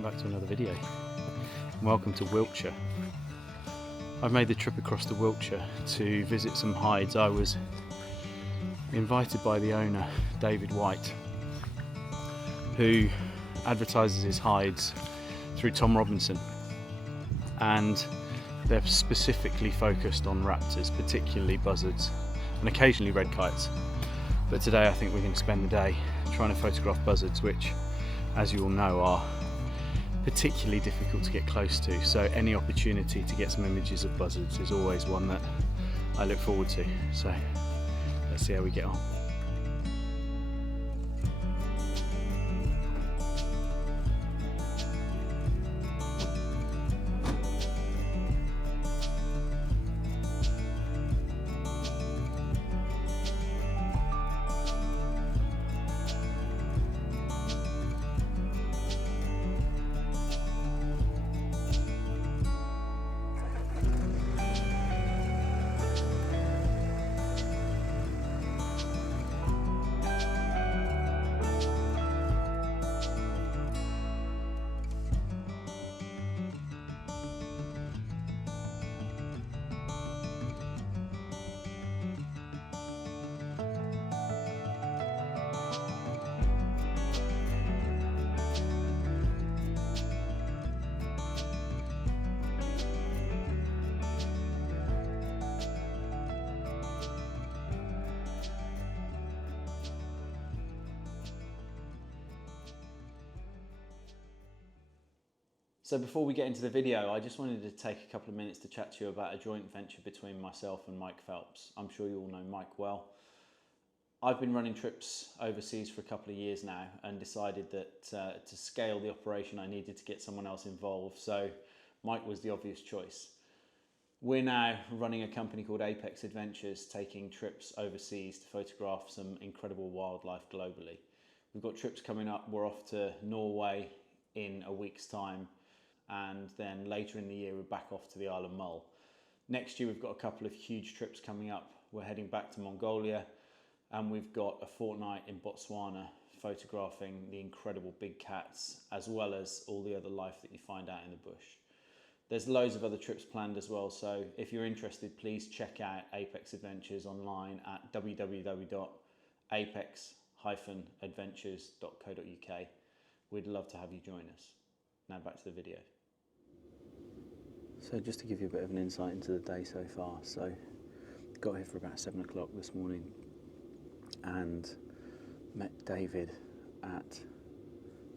welcome back to another video. Welcome to Wiltshire. I've made the trip across to Wiltshire to visit some hides. I was invited by the owner, David White, who advertises his hides through Tom Robinson, and they're specifically focused on raptors, particularly buzzards and occasionally red kites. But today I think we're going to spend the day trying to photograph buzzards, which, as you all know, are particularly difficult to get close to. So any opportunity to get some images of buzzards is always one that I look forward to. So let's see how we get on. So before we get into the video, I just wanted to take a couple of minutes to chat to you about a joint venture between myself and Mike Phelps. I'm sure you all know Mike well. I've been running trips overseas for a couple of years now and decided that to scale the operation I needed to get someone else involved, so Mike was the obvious choice. We're now running a company called Apex Adventures, taking trips overseas to photograph some incredible wildlife globally. We've got trips coming up. We're off to Norway in a week's time, and then later in the year we're back off to the Isle of Mull. Next year we've got a couple of huge trips coming up. We're heading back to Mongolia, and we've got a fortnight in Botswana photographing the incredible big cats, as well as all the other life that you find out in the bush. There's loads of other trips planned as well, so if you're interested, please check out Apex Adventures online at www.apex-adventures.co.uk. We'd love to have you join us. Now back to the video. So just to give you a bit of an insight into the day so far, so got here for about 7 o'clock this morning and met David at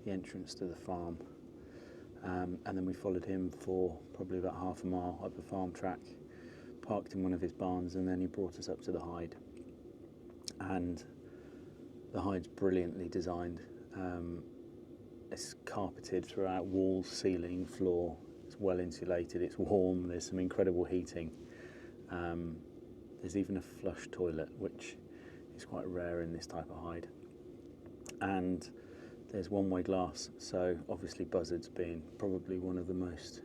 the entrance to the farm, and then we followed him for probably about half a mile up the farm track, parked in one of his barns, and then he brought us up to the hide. And the hide's brilliantly designed. It's carpeted throughout, walls, ceiling, floor. It's well insulated, it's warm, there's some incredible heating. There's even a flush toilet, which is quite rare in this type of hide. And there's one-way glass, so obviously buzzards being probably one of the most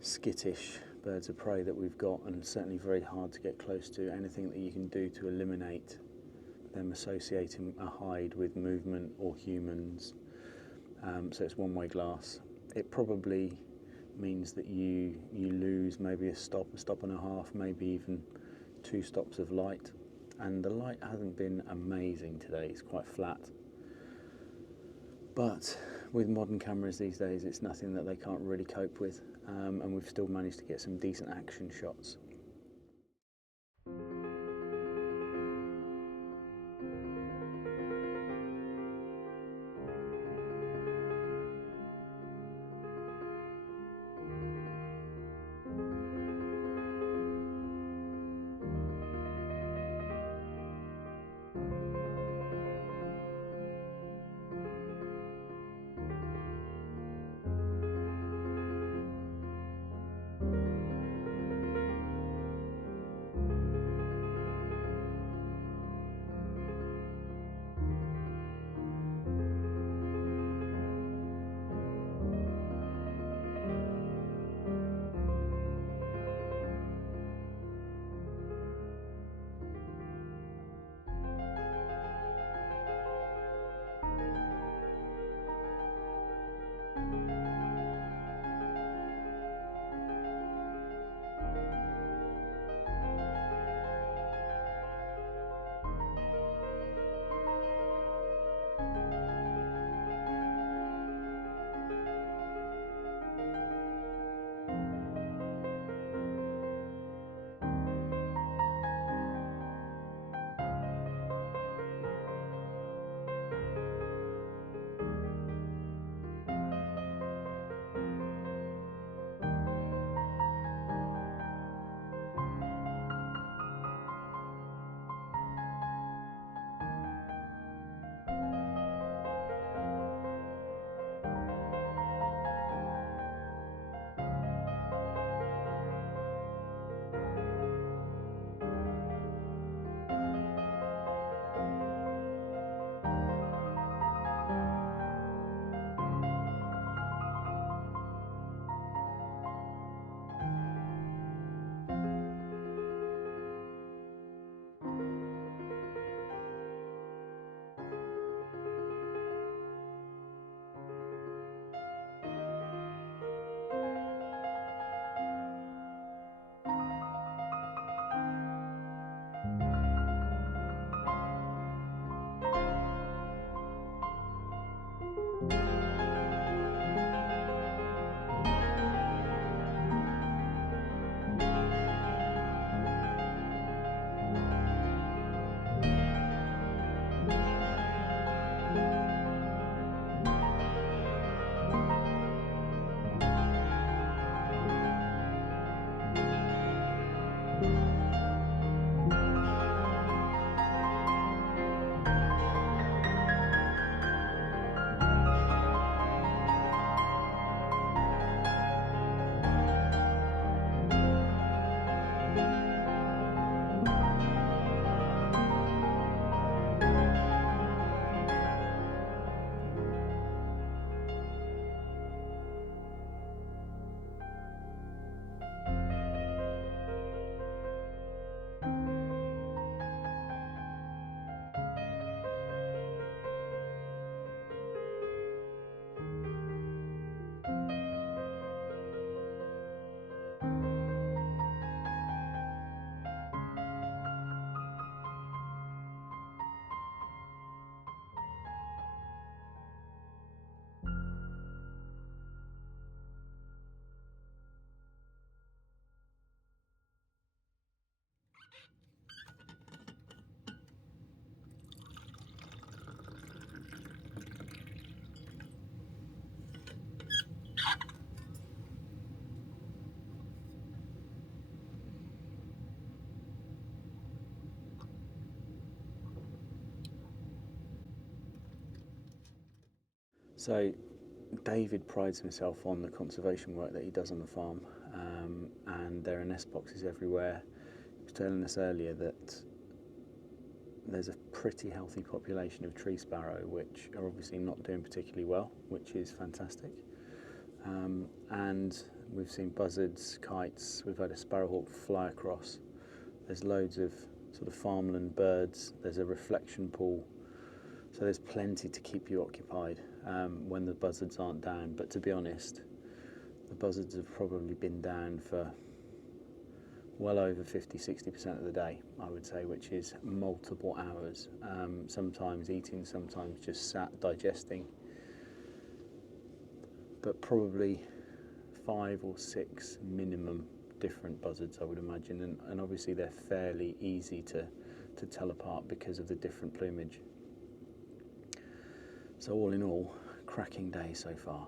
skittish birds of prey that we've got, and certainly very hard to get close to. Anything that you can do to eliminate them associating a hide with movement or humans. So it's one-way glass. It probably means that you lose maybe a stop and a half, maybe even 2 stops of light. And the light hasn't been amazing today, it's quite flat. But with modern cameras these days, it's nothing that they can't really cope with. And we've still managed to get some decent action shots. So David prides himself on the conservation work that he does on the farm, and there are nest boxes everywhere. He was telling us earlier that there's a pretty healthy population of tree sparrow, which are obviously not doing particularly well, which is fantastic. And we've seen buzzards, kites, we've had a sparrowhawk fly across. There's loads of sort of farmland birds, there's a reflection pool, so there's plenty to keep you occupied when the buzzards aren't down. But to be honest, the buzzards have probably been down for well over 50-60% of the day, I would say, which is multiple hours, sometimes eating, sometimes just sat digesting, but probably 5 or 6 minimum different buzzards, I would imagine, and obviously they're fairly easy to tell apart because of the different plumage. So all in all, cracking day so far.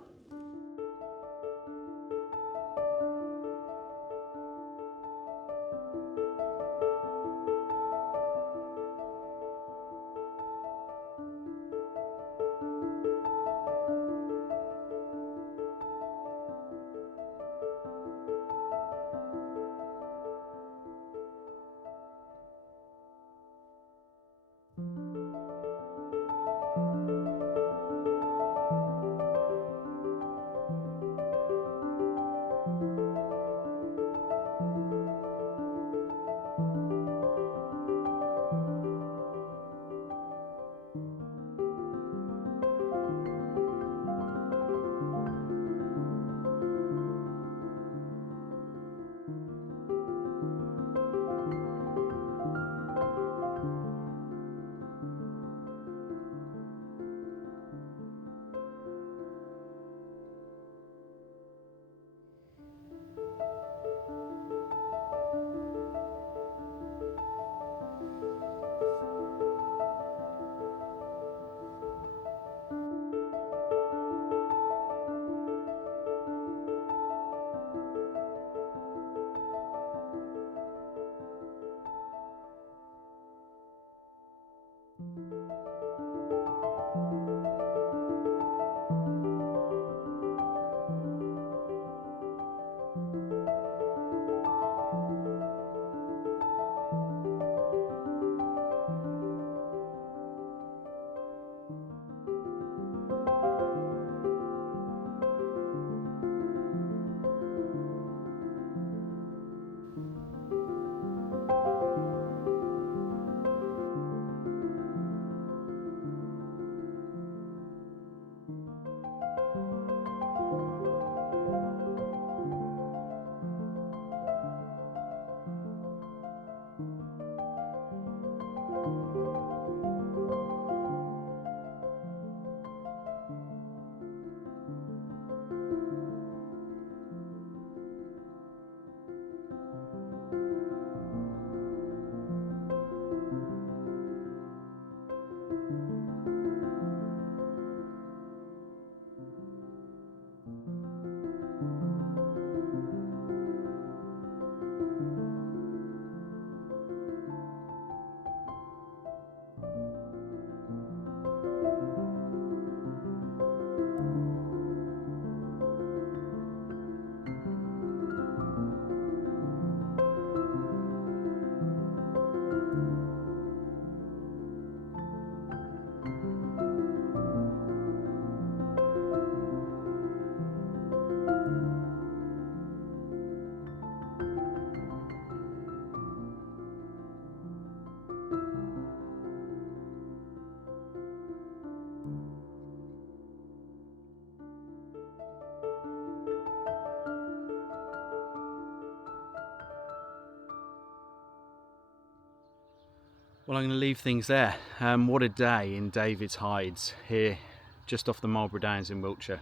Well, I'm going to leave things there. What a day in David's Hides here, just off the Marlborough Downs in Wiltshire.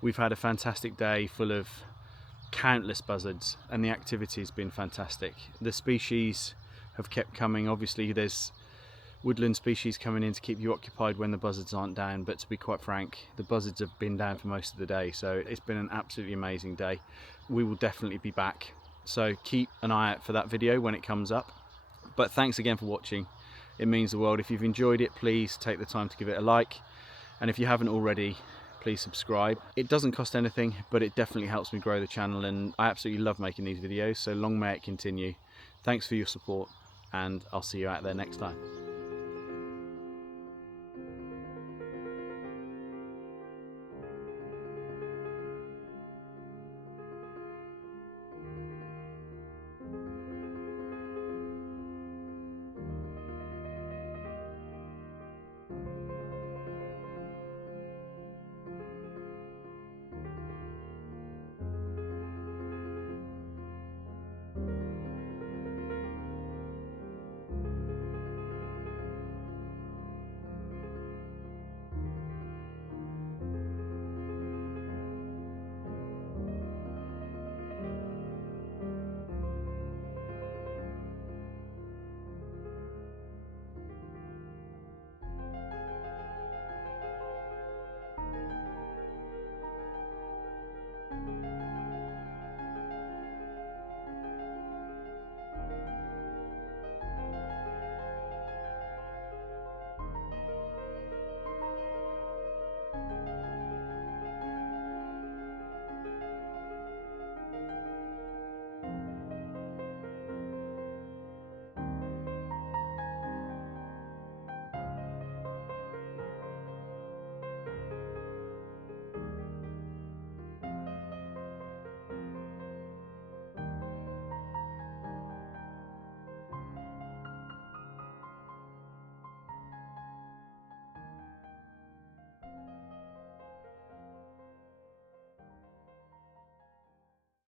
We've had a fantastic day full of countless buzzards, and the activity's been fantastic. The species have kept coming. Obviously there's woodland species coming in to keep you occupied when the buzzards aren't down, but to be quite frank, the buzzards have been down for most of the day, so it's been an absolutely amazing day. We will definitely be back, so keep an eye out for that video when it comes up. But thanks again for watching. It means the world. If you've enjoyed it, please take the time to give it a like, and if you haven't already, please subscribe. It doesn't cost anything, but it definitely helps me grow the channel, and I absolutely love making these videos, so long may it continue. Thanks for your support, and I'll see you out there next time.